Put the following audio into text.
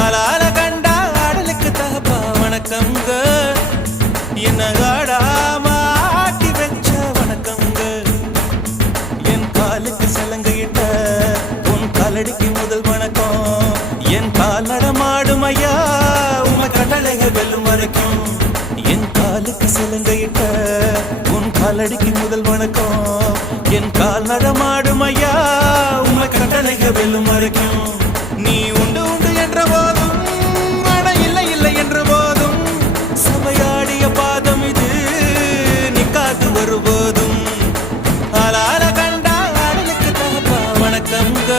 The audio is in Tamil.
ஆளால கண்டா ஆடலுக்கு தகப்பா வணக்கம்ங்க. என்ன ஆடாம ஆட்டி வச்ச வணக்கம்ங்க. என் காலுக்கு சலங்கையிட்ட உன் காலடிக்கு முதல் வணக்கம். என் கால் நடமாடும் ஐயா உம கட்டளைகள் வெல்லும் வரைக்கும். என் காலுக்கு சலங்கையிட்ட உன் காலடிக்கு முதல் வணக்கம். என் கால் நடமாடும் ஐயா உம கட்டளைகள் வெல்லும் வரைக்கும். நீ உண்டு உண்டு என்ற போதும் அட இல்லை இல்லை என்ற போதும் சபையாடிய பாதம் இது நிக்காது ஒருபோதும். ஆளால கண்டா ஆடலுக்கு தகப்பா வணக்கம்ங்க.